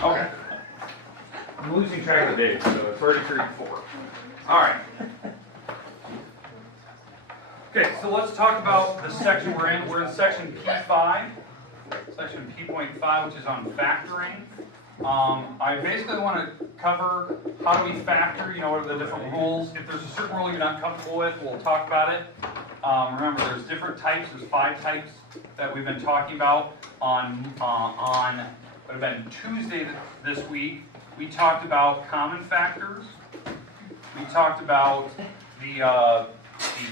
Okay. I'm losing track of the days, so it's already 34. All right. Okay, so let's talk about the section we're in. We're in section P5, section P.5, which is on factoring. I basically want to cover how do we factor, what are the different rules. If there's a certain rule you're not comfortable with, we'll talk about it. Remember, there's different types. There's 5 types that we've been talking about on what have been Tuesday this week. We talked about common factors. We talked about the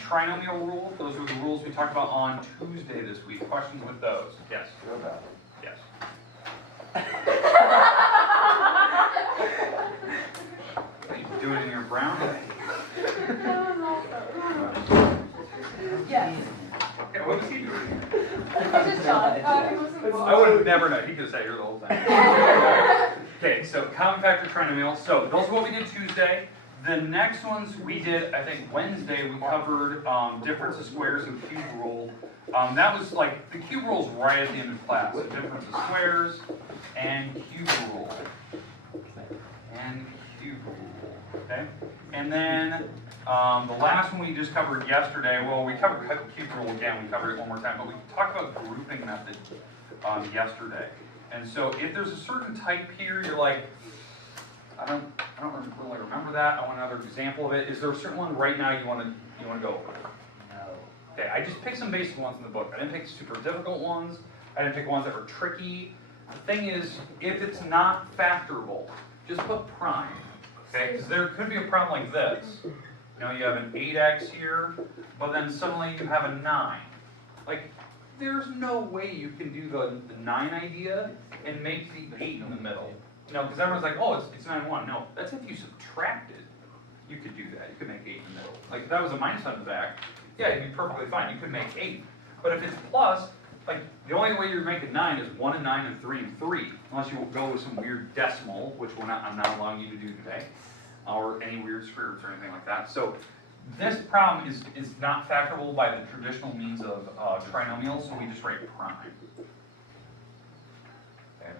trinomial rule. Those were the rules we talked about on Tuesday this week. Questions with those? Yes. Yes. Are you doing it in your brown? Yes. Okay, what was he doing? I I would have never known. He could have sat here the whole time. Okay, so common factor trinomial. So those are what we did Tuesday. The next ones we did, I think Wednesday, we covered difference of squares and cube rule. That was like, the cube rule is right at the end of class. So difference of squares and cube rule. And cube rule, okay? And then the last one we just covered yesterday, well, we covered cube rule again, we covered it one more time, but we talked about grouping method yesterday. And so if there's a certain type here, you're like, I don't really remember that. I want another example of it. Is there a certain one right now you want to go over? No. Okay, I just picked some basic ones in the book. I didn't pick super difficult ones. I didn't pick ones that were tricky. The thing is, if it's not factorable, just put prime. Okay, because there could be a problem like this. You have an 8x here, but then suddenly you have a 9. Like, there's no way you can do the 9 idea and make the 8 in the middle. Because everyone's like, oh, it's 9 and 1. No, that's if you subtracted. You could do that. You could make 8 in the middle. Like, if that was a minus on the back, yeah, you'd be perfectly fine. You could make 8. But if it's plus, like, the only way you're making 9 is 1 and 9 and 3 and 3. Unless you go with some weird decimal, which I'm not allowing you to do today. Or any weird square roots or anything like that. So this problem is not factorable by the traditional means of trinomials, so we just write prime. Okay.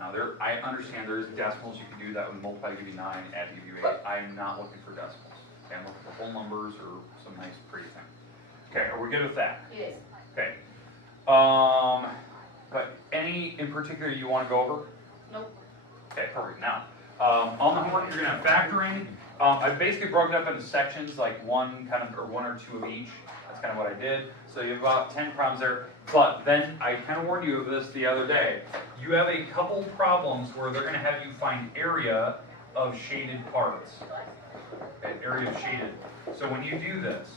Now I understand there's decimals you can do that would multiply to give you 9, add to give you 8. I'm not looking for decimals. Okay, I'm looking for whole numbers or some nice pretty thing. Okay, are we good with that? Yes. Okay. But any in particular you want to go over? Nope. Okay, perfect. Now, on the homework, you're going to have factoring. I basically broke it up into sections, like one or two of each. That's kind of what I did. So you have about 10 problems there. But then I kind of warned you of this the other day. You have a couple problems where they're going to have you find area of shaded parts. Okay, area of shaded. So when you do this,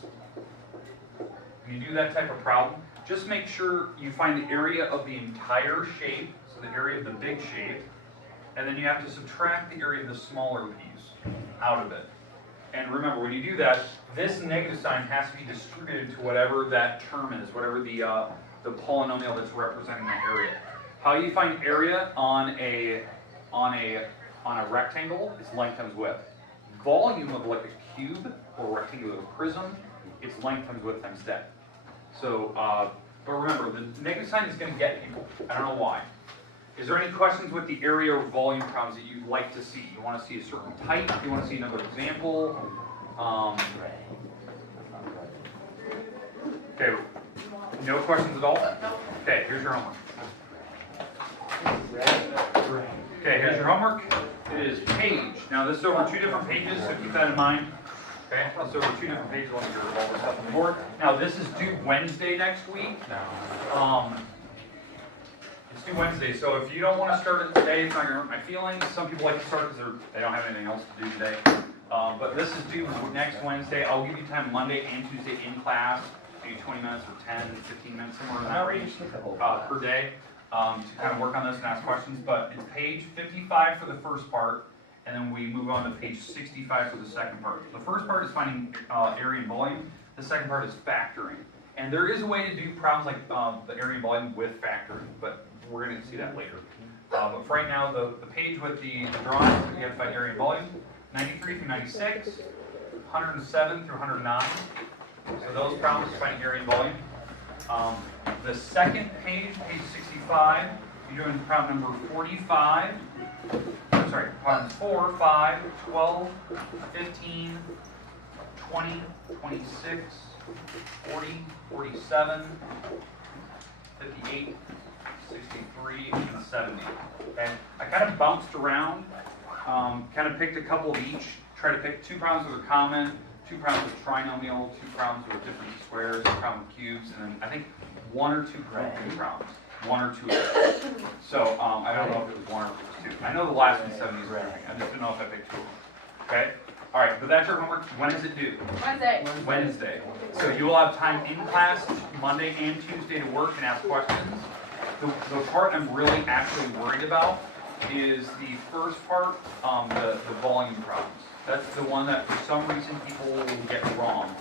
when you do that type of problem, just make sure you find the area of the entire shape, so the area of the big shape, and then you have to subtract the area of the smaller piece out of it. And remember, when you do that, this negative sign has to be distributed to whatever that term is, whatever the polynomial that's representing that area. How you find area on a rectangle is length times width. Volume of like a cube or rectangular prism, it's length times width times depth. So, but remember, the negative sign is going to get people. I don't know why. Is there any questions with the area or volume problems that you'd like to see? You want to see a certain type? You want to see another example? Okay, no questions at all? Okay, here's your homework. Okay, here's your homework. It is page. Now this is over 2 different pages, so keep that in mind. Okay, this is over 2 different pages. Let me get all this stuff on the board. Now this is due Wednesday next week. It's due Wednesday, so if you don't want to start it today, it's not going to hurt my feelings. Some people like to start because they don't have anything else to do today. But this is due next Wednesday. I'll give you time Monday and Tuesday in class, maybe 20 minutes or 10, 15 minutes, somewhere in that range per day, to kind of work on this and ask questions. But it's page 55 for the first part, and then we move on to page 65 for the second part. The first part is finding area and volume. The second part is factoring. And there is a way to do problems like the area and volume with factoring, but we're going to see that later. But for right now, the page with the drawings, we have to find area and volume, 93 through 96, 107 through 109. So those problems find area and volume. The second page, page 65, You're doing problem number 45. Sorry, problems 4, 5, 12, 15, 20, 26, 40, 47, 58, 63, and 70. Okay? I kind of bounced around, kind of picked a couple of each, tried to pick 2 problems that are common, 2 problems with trinomial, 2 problems with different squares, 2 problems with cubes, and then I think 1 or 2 problems. 1 or 2 of them. So I don't know if it was 1 or if it was 2. I know the last one's 70 is right. I just didn't know if I picked 2 of them. Okay? All right, but that's your homework. When is it due? Wednesday. Wednesday. So you will have time in class Monday and Tuesday to work and ask questions. The part I'm really actually worried about is the first part, the volume problems. That's the one that for some reason people will get wrong,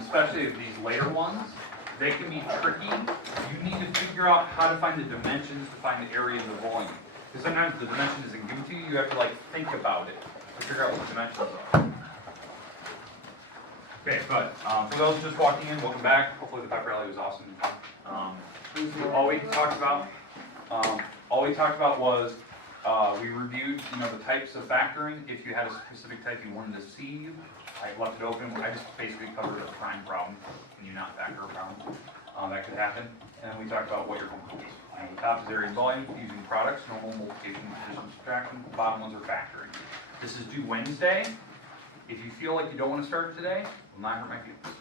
especially these later ones. They can be tricky. You need to figure out how to find the dimensions to find the area of the volume. Because sometimes the dimension isn't given to you, you have to like think about it to figure out what the dimensions are. Okay, but for those just walking in, welcome back. Hopefully the pep rally was awesome. All we talked about was we reviewed, the types of factoring. If you had a specific type you wanted to see, I left it open. I just basically covered a prime problem. Can you not factor a problem? That could happen. And then we talked about what your homework is. The top is area and volume using products, normal, multiplication, addition, subtraction. The bottom ones are factoring. This is due Wednesday. If you feel like you don't want to start today, it will not hurt my feelings.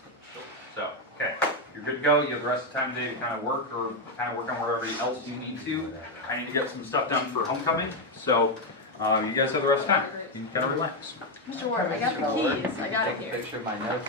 So, okay, you're good to go. You have the rest of the time today to kind of work or kind of work on whatever else you need to. I need to get some stuff done for homecoming. So, you guys have the rest of the time. You can kind of relax. Mr. Ward, I got the keys. I got it here. Picture of my notes.